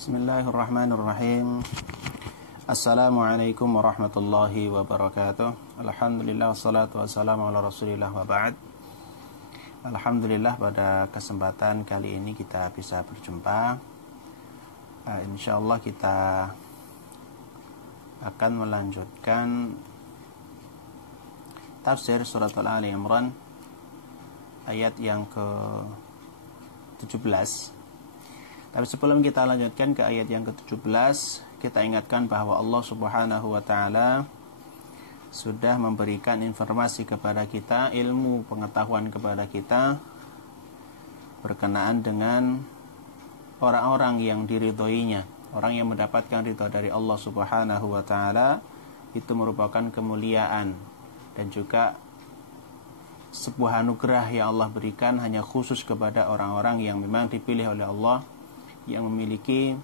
Bismillahirrahmanirrahim. Assalamualaikum warahmatullahi wabarakatuh. Alhamdulillah wassalatu wassalamu ala rasulillah wa ba'd. Alhamdulillah pada kesempatan kali ini kita bisa berjumpa. Insyaallah kita akan melanjutkan tafsir surat Al-Ali Imran ayat yang ke-17. Tapi sebelum kita lanjutkan ke ayat yang ke-17, kita ingatkan bahwa Allah Subhanahu wa ta'ala sudah memberikan informasi kepada kita, ilmu pengetahuan kepada kita berkenaan dengan orang-orang yang diridhoinya. Orang yang mendapatkan ridha dari Allah Subhanahu wa ta'ala itu merupakan kemuliaan dan juga sebuah anugerah yang Allah berikan hanya khusus kepada orang-orang yang memang dipilih oleh Allah, yang memiliki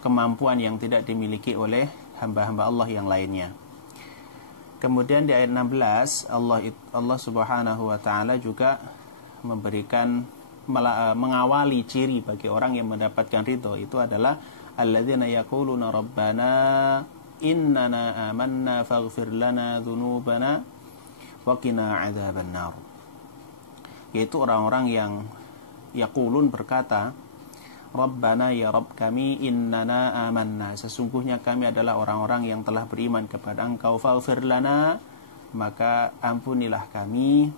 kemampuan yang tidak dimiliki oleh hamba-hamba Allah yang lainnya. Kemudian di ayat 16 Allah Subhanahu wa ta'ala juga memberikan mengawali ciri bagi orang yang mendapatkan ridho itu adalah alladzina yaquluna rabbana innana amanna faghfir lana dzunubana wa qina adzabannar. Yaitu orang-orang yang yaqulun berkata, Rabbana ya Rabb kami innana amanna, sesungguhnya kami adalah orang-orang yang telah beriman kepada Engkau, faghfir lana, maka ampunilah kami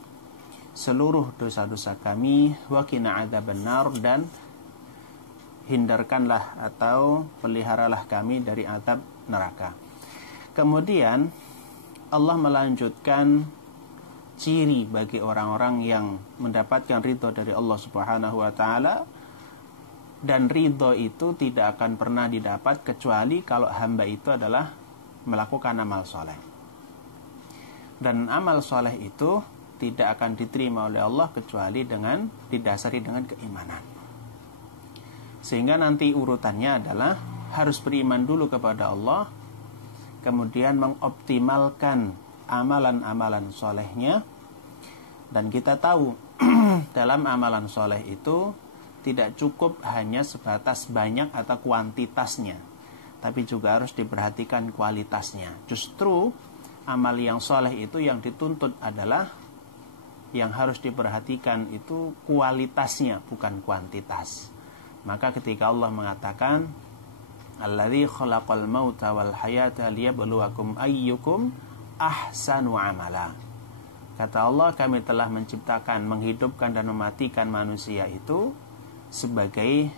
seluruh dosa-dosa kami, wa qina adzabannar, dan hindarkanlah atau peliharalah kami dari azab neraka. Kemudian Allah melanjutkan ciri bagi orang-orang yang mendapatkan ridho dari Allah Subhanahu wa ta'ala. Dan ridho itu tidak akan pernah didapat kecuali kalau hamba itu adalah melakukan amal soleh. Dan amal soleh itu tidak akan diterima oleh Allah kecuali dengan didasari dengan keimanan. Sehingga nanti urutannya adalah harus beriman dulu kepada Allah, kemudian mengoptimalkan amalan-amalan solehnya. Dan kita tahu dalam amalan soleh itu tidak cukup hanya sebatas banyak atau kuantitasnya, tapi juga harus diperhatikan kualitasnya. Justru amal yang soleh itu yang dituntut adalah yang harus diperhatikan itu kualitasnya, bukan kuantitas. Maka ketika Allah mengatakan alladzi khalaqal mauta wal hayata liyabluwakum ayyukum ahsanu amala, kata Allah, kami telah menciptakan, menghidupkan dan mematikan manusia itu sebagai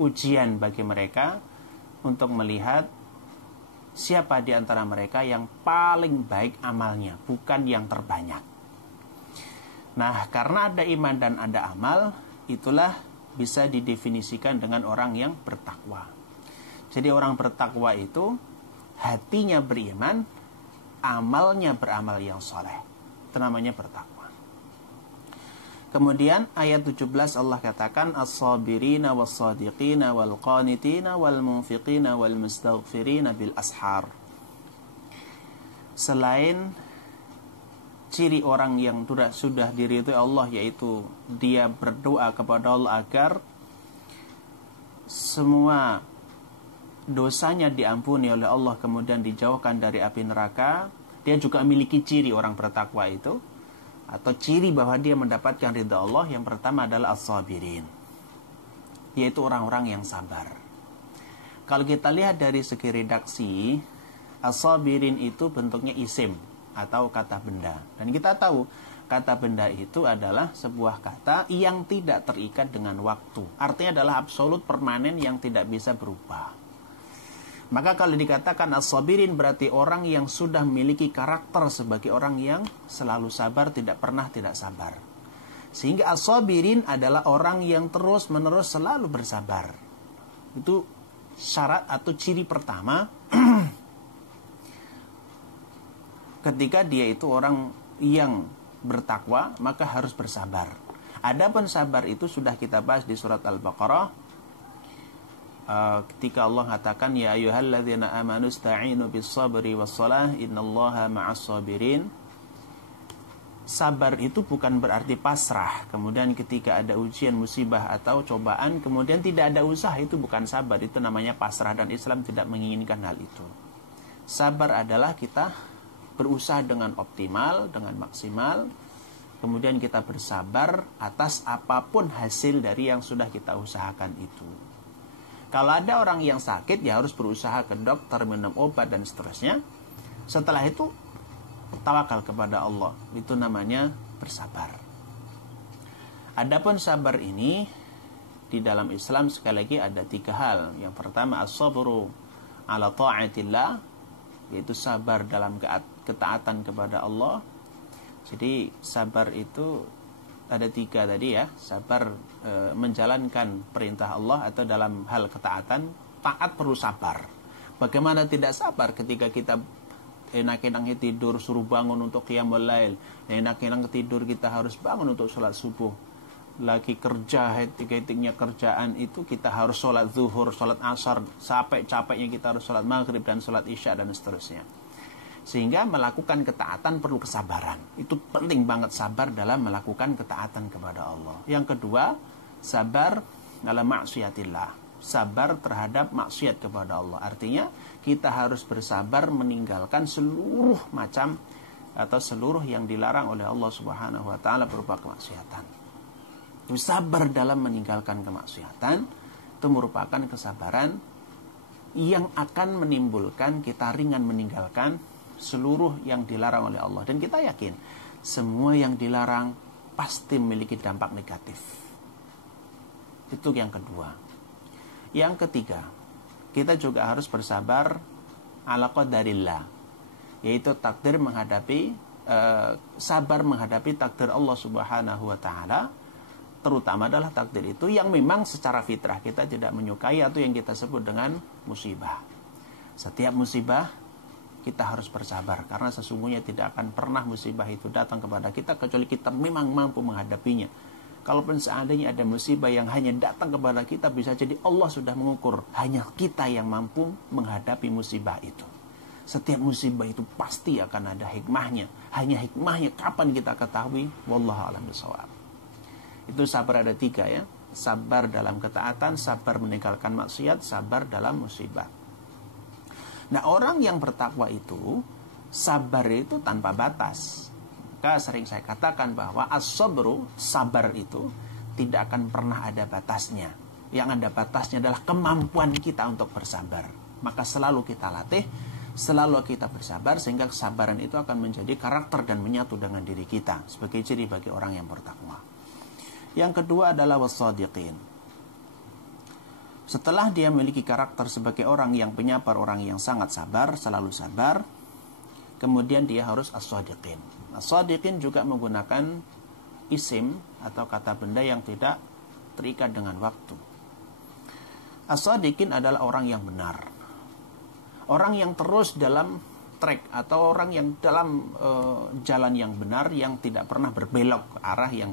ujian bagi mereka untuk melihat siapa di antara mereka yang paling baik amalnya, bukan yang terbanyak. Nah, karena ada iman dan ada amal, itulah bisa didefinisikan dengan orang yang bertakwa. Jadi orang bertakwa itu hatinya beriman, amalnya beramal yang soleh. Itu namanya bertakwa. Kemudian ayat 17 Allah katakan as-sabirina was-sadiqina wal-qanitina wal-munfiqina wal-mustaghfirina bil ashar. Selain ciri orang yang sudah diridhoi Allah, yaitu dia berdoa kepada Allah agar semua dosanya diampuni oleh Allah kemudian dijauhkan dari api neraka, dia juga memiliki ciri orang bertakwa itu, atau ciri bahwa dia mendapatkan ridha Allah. Yang pertama adalah as-sabirin, yaitu orang-orang yang sabar. Kalau kita lihat dari segi redaksi, as-sabirin itu bentuknya isim atau kata benda. Dan kita tahu kata benda itu adalah sebuah kata yang tidak terikat dengan waktu. Artinya adalah absolut, permanen, yang tidak bisa berubah. Maka kalau dikatakan as-sabirin berarti orang yang sudah memiliki karakter sebagai orang yang selalu sabar, tidak pernah tidak sabar. Sehingga as-sabirin adalah orang yang terus-menerus selalu bersabar. Itu syarat atau ciri pertama ketika dia itu orang yang bertakwa, maka harus bersabar. Adapun sabar itu sudah kita bahas di surat Al-Baqarah. Ketika Allah katakan ya ayyuhalladzina amanu ista'inu bis-sabri was-salah innallaha ma'as-sabirin. sabar itu bukan berarti pasrah. Kemudian ketika ada ujian, musibah atau cobaan, kemudian tidak ada usaha, itu bukan sabar. Itu namanya pasrah, dan Islam tidak menginginkan hal itu. Sabar adalah kita berusaha dengan optimal, dengan maksimal. Kemudian kita bersabar atas apapun hasil dari yang sudah kita usahakan itu. Kalau ada orang yang sakit, ya harus berusaha ke dokter, minum obat, dan seterusnya. Setelah itu tawakal kepada Allah. Itu namanya bersabar. Adapun sabar ini di dalam Islam sekali lagi ada 3 hal. Yang pertama as-sabru ala ta'atillah, yaitu sabar dalam ketaatan kepada Allah. Jadi sabar itu ada 3 tadi ya. Sabar menjalankan perintah Allah atau dalam hal ketaatan. Taat perlu sabar. Bagaimana tidak sabar ketika kita enak-enaknya tidur suruh bangun untuk qiyamul lail, enak-enak tidur kita harus bangun untuk sholat subuh, lagi kerja hetik-hetiknya kerjaan itu kita harus sholat zuhur, sholat asar, capek-capeknya kita harus sholat maghrib dan sholat isya dan seterusnya. Sehingga melakukan ketaatan perlu kesabaran. Itu penting banget, sabar dalam melakukan ketaatan kepada Allah. Yang kedua, sabar dalam maksiatillah, sabar terhadap maksiat kepada Allah. Artinya kita harus bersabar meninggalkan seluruh macam atau seluruh yang dilarang oleh Allah Subhanahu wa taala berupa kemaksiatan. Sabar dalam meninggalkan kemaksiatan itu merupakan kesabaran yang akan menimbulkan kita ringan meninggalkan seluruh yang dilarang oleh Allah. Dan kita yakin semua yang dilarang pasti memiliki dampak negatif. Itu yang kedua. Yang ketiga, kita juga harus bersabar ala qadarillah, yaitu takdir menghadapi sabar menghadapi takdir Allah Subhanahu wa taala, terutama adalah takdir itu yang memang secara fitrah kita tidak menyukai atau yang kita sebut dengan musibah. Setiap musibah kita harus bersabar, karena sesungguhnya tidak akan pernah musibah itu datang kepada kita kecuali kita memang mampu menghadapinya. Kalaupun seandainya ada musibah yang hanya datang kepada kita, bisa jadi Allah sudah mengukur hanya kita yang mampu menghadapi musibah itu. Setiap musibah itu pasti akan ada hikmahnya. Hanya hikmahnya kapan kita ketahui, wallahu a'lam bishawab. Itu sabar ada 3 ya. Sabar dalam ketaatan, sabar meninggalkan maksiat, sabar dalam musibah. Nah, orang yang bertakwa itu sabar itu tanpa batas. Maka sering saya katakan bahwa as-sabru, sabar itu tidak akan pernah ada batasnya. Yang ada batasnya adalah kemampuan kita untuk bersabar. Maka selalu kita latih, selalu kita bersabar, sehingga kesabaran itu akan menjadi karakter dan menyatu dengan diri kita sebagai ciri bagi orang yang bertakwa. Yang kedua adalah was-shadiqin. Setelah dia memiliki karakter sebagai orang yang penyabar, orang yang sangat sabar, selalu sabar, kemudian dia harus as-shadiqin. As-shadiqin juga menggunakan isim atau kata benda yang tidak terikat dengan waktu. As-shadiqin adalah orang yang benar, orang yang terus dalam track atau orang yang dalam jalan yang benar, yang tidak pernah berbelok ke arah yang